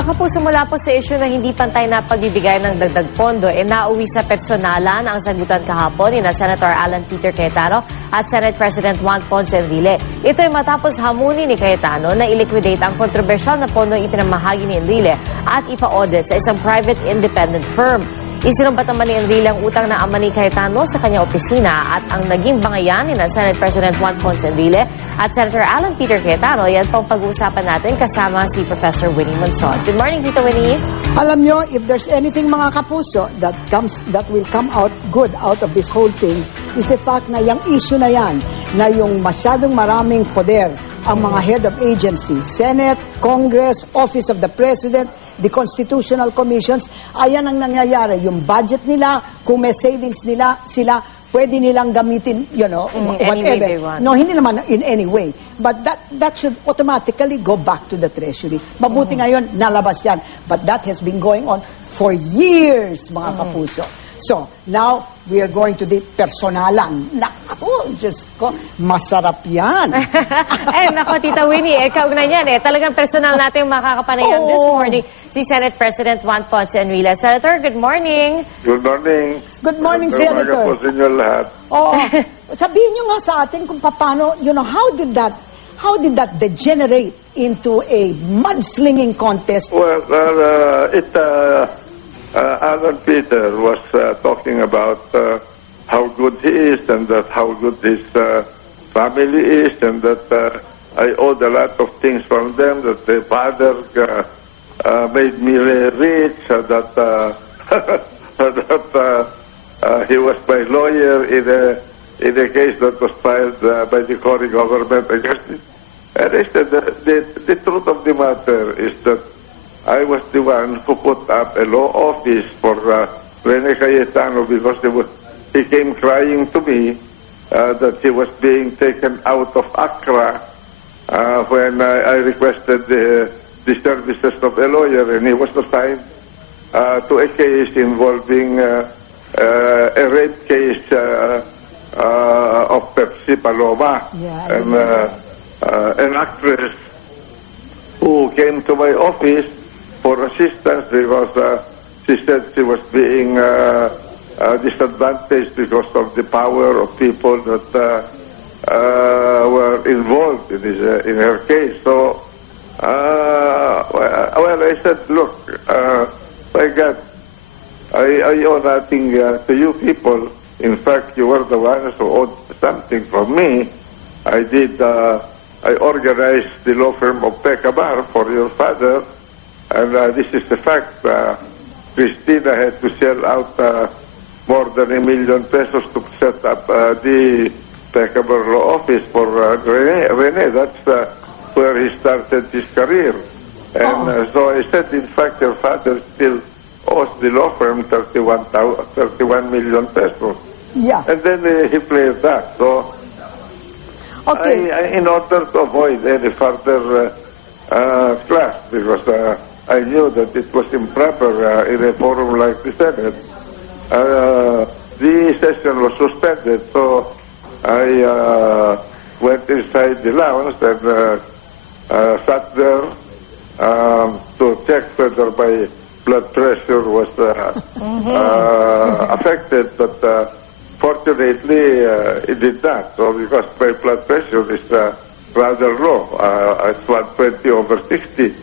Mga kapuso, mula po sa isyu na hindi pantay na pagbibigay ng dagdag pondo, nauwi sa personalan ang sagutan kahapon ni Senator Peter Cayetano at Senate President Juan Ponce Enrile. Ito ay matapos hamunin ni Cayetano na iliquidate ang kontrobersyal na pondo ipinamahagi ni Enrile at ipa-audit sa isang private independent firm. Isinumbat naman ni Enrile ang utang na ama ni Cayetano sa kanyang opisina at ang naging bangayan ni Senate President Juan Ponce Enrile at Senator Peter Cayetano. Yan pong pag-uusapan natin kasama si Professor Winnie Monson. Good morning, Tita Winnie. Alam nyo, if there's anything mga kapuso that will come out good out of this whole thing is the fact na yung issue na yan, na yung masyadong maraming poder ang mga head of agencies, Senate, Congress, Office of the President, the Constitutional Commissions, ayan ang nangyayari. Yung budget nila, kung may savings nila, sila pwede nilang gamitin, you know, whatever. No, hindi naman in any way. But that should automatically go back to the Treasury. Mabuti ngayon, nalabas yan. But that has been going on for years, mga kapuso. So, now, we are going to the personalan. Naku, Diyos ko, masarap yan. Naku, Tita Winnie, kaugnay niyan talagang personal natin makakapanayam this morning. Si Senate President Juan Ponce Enrile. Senator, good morning. Good morning. Good morning, Senator. Good morning po sa inyo lahat. Sabihin nyo nga sa atin kung paano, you know, how did that degenerate into a mudslinging contest? Well, Alan Peter was talking about how good he is and that how good his family is and that I owed a lot of things from them, that the father made me rich, that he was my lawyer in a case that was filed by the Cory government against it. And I said the truth of the matter is that I was the one who put up a law office for Rene Cayetano because he came crying to me that he was being taken out of Accra when I requested the services of a lawyer, and he was assigned to a case involving a rape case of Pepsi Paloma, and an actress who came to my office for assistance because she said she was being disadvantaged because of the power of people that were involved in her case. So, well, I said, look, my God, I owe nothing to you people. In fact, you were the ones who owed something from me. I organized the law firm of Pecabar for your father. And this is the fact. Christina had to sell out more than $1 million pesos to set up the Pecabar law office for Rene. That's where he started his career. And so I said, in fact, your father still owes the law firm 31 million pesos. Yeah. And then he played that. So, in order to avoid any further clash, because I knew that it was improper in a forum like the Senate, the session was suspended. So I went inside the lounge and sat there to check whether my blood pressure was affected, but fortunately it did not. So because my blood pressure is rather low, it's 120/60.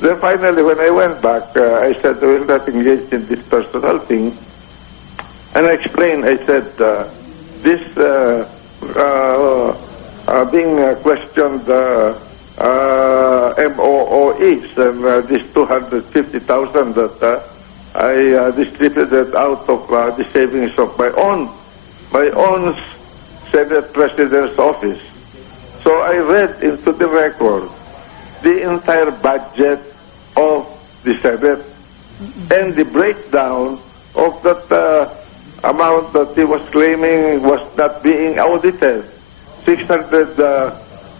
Then finally, when I went back, I said, we'll not engage in this personal thing. And I explained, I said, this being questioned MOOEs and this 250,000 that I distributed out of the savings of my own Senate President's office. So I read into the record the entire budget of the Senate and the breakdown of that amount that he was claiming was not being audited,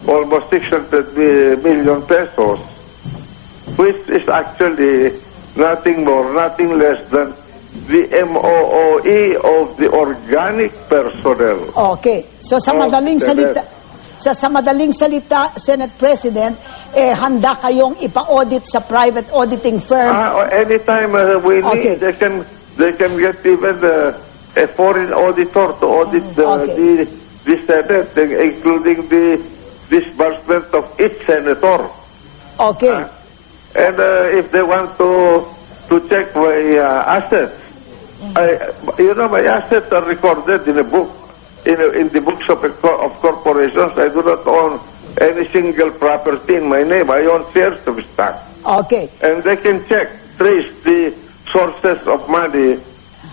almost 600 million pesos, which is actually nothing more, nothing less than the MOOE of the organic personnel. Okay. So sa madaling salita, Senate President, handa kayong ipa-audit sa private auditing firm? Anytime we need, they can get even a foreign auditor to audit the Senate, including the disbursement of each senator. Okay. And if they want to check my assets, my assets are recorded in a book, in the books of corporations. I do not own any single property in my name. I own shares of stock. Okay. And they can trace the sources of money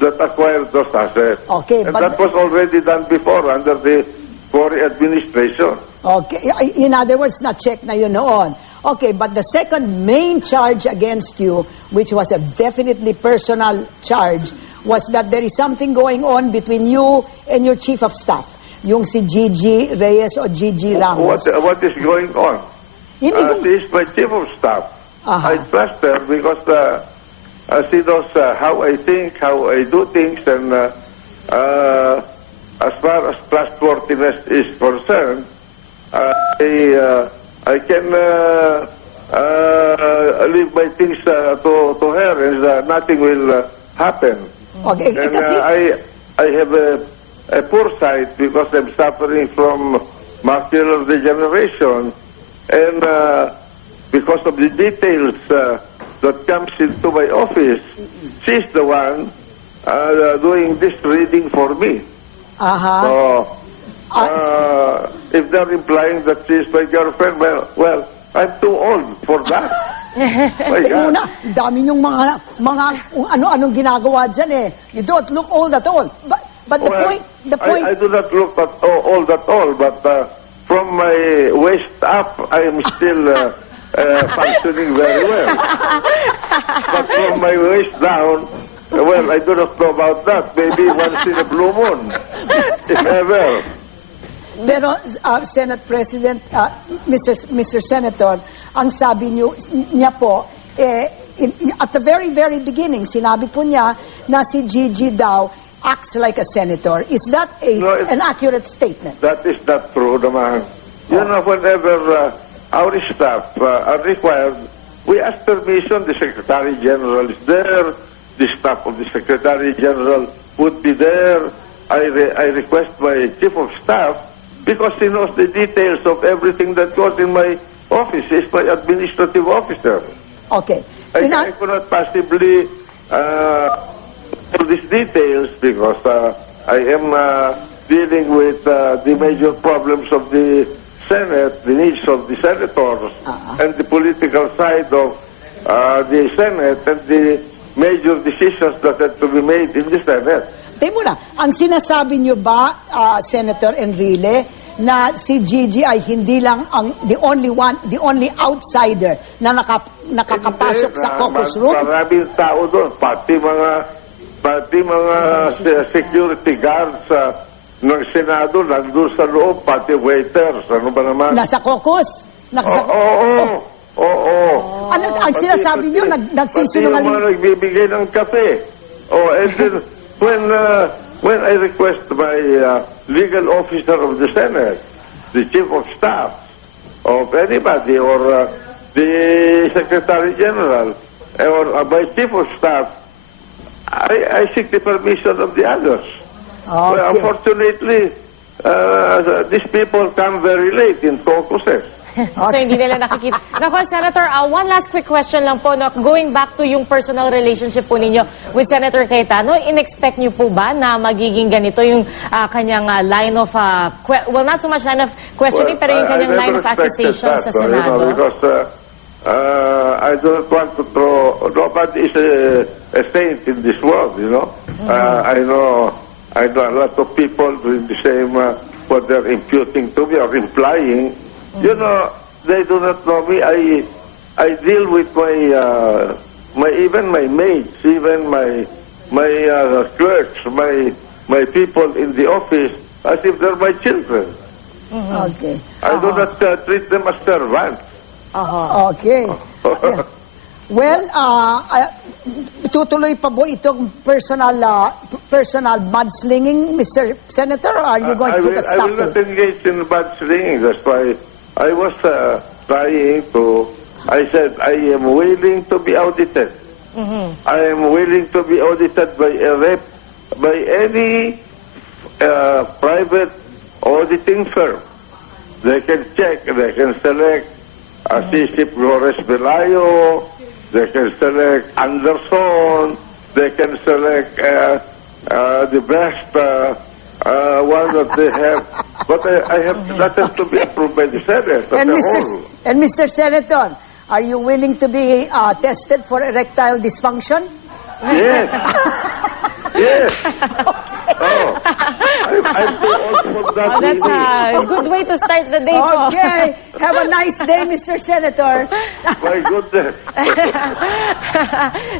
that acquired those assets. Okay, and but that was already done before under the Cory administration. Okay. In other words, na-check na yun noon. Okay, but the second main charge against you, which was a definitely personal charge, was that there is something going on between you and your chief of staff, yung si Gigi Reyes o Gigi Ramos. What is going on? She is my chief of staff. I trust her because she knows how I think, how I do things, and as far as trustworthiness is concerned, I can leave my things to her, and nothing will happen. Okay, and I have a poor sight because I'm suffering from macular degeneration, and because of the details that comes into my office, she's the one doing this reading for me. So, if they're implying that she's my girlfriend, well, I'm too old for that. Una, dami yung mga ano-anong ginagawa dyan eh. You don't look old at all. But the point... I do not look at old at all, but from my waist up, I am still functioning very well. But from my waist down, well, I do not know about that. Maybe once in a blue moon, if ever. Pero, Senate President, Mr. Senator, ang sabi niya po, at the very, very beginning, sinabi po niya na si Gigi daw acts like a senator. Is that an accurate statement? That is not true naman. You know, whenever our staff are required, we ask permission. The Secretary General is there. The staff of the Secretary General would be there. I request my Chief of Staff because he knows the details of everything that goes in my office. He's my administrative officer. Okay. I cannot possibly all these details because I am dealing with the major problems of the Senate, the needs of the senators, and the political side of the Senate, and the major decisions that have to be made in the Senate. Tayo muna, ang sinasabi niyo ba, Senator Enrile, na si Gigi ay hindi lang the only outsider na nakakapasok sa caucus room? Maraming tao doon, pati mga security guards ng Senado, nandun sa loob, pati waiters, ano ba naman? Nasa caucus? Oo. Ang sinasabi niyo, nagsisinungaling? Pati yung mga nagbibigay ng kape. And then, when I request my legal officer of the Senate, the Chief of Staff of anybody, or the Secretary General, or my Chief of Staff, I seek the permission of the others. Okay. Well, unfortunately, these people come very late in caucuses. So, hindi nila nakikita. Nako, Senator, one last quick question lang po. No? Going back to yung personal relationship po ninyo with Senator Cayetano, in-expect niyo po ba na magiging ganito yung kanyang line of, well, not so much line of questioning, pero yung kanyang line of accusation sa Senado? Because I don't want to throw, nobody is a saint in this world, you know. I know a lot of people doing the same, what they're imputing to me or implying. You know, they do not know me. I deal with even my mates, even my clerks, my people in the office as if they're my children. Okay. I do not treat them as servants. Okay. Yeah. Well, tutuloy pa po itong personal mudslinging, Mr. Senator, or are you going to put a stop to it? I will not engage in mudslinging. That's why I was trying to, I said, I am willing to be audited. I am willing to be audited by by any private auditing firm. They can check, they can select Sisip Flores Velayo, they can select Anderson, they can select the best one that they have. But I have that has to be approved by the Senate. And Mr. Senator, are you willing to be tested for erectile dysfunction? Yes. Yes. Oh, I'm too old for that. That's a good way to start the day po. Okay. Have a nice day, Mr. Senator. My goodness.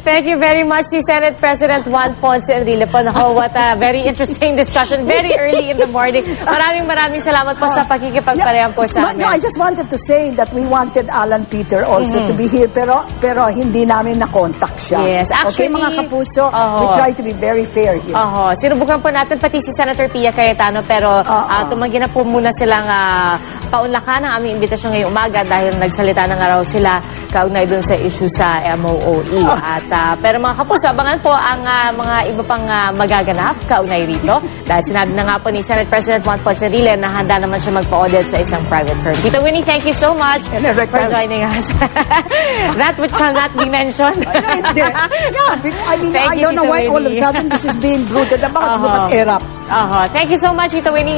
Thank you very much, si Senate President Juan Ponce Enrile po. Naku, what a very interesting discussion. Very early in the morning. Maraming salamat po sa pakikipagparehan po sa amin. No, I just wanted to say that we wanted Alan Peter also to be here, pero hindi namin na-contact siya. Yes, actually, okay, mga kapuso, we try to be very fair here. Sinubukan po natin pati si Senator Cayetano, pero tumanggi na po muna silang paunlakan ang aming imbitasyon ngayong umaga dahil nagsalita na nga raw sila kaugnay dun sa issue sa MOOE. Pero mga kapuso, abangan po ang mga iba pang magaganap kaugnay rito dahil sinabi na nga po ni Senate President Juan Ponce Enrile na handa naman siya mag-audit sa isang private firm. Tito Winnie, thank you so much for joining us. That which shall not be mentioned. I don't know why all of a sudden this is being brooded about. Look at Erap. Thank you so much, Tito Winnie.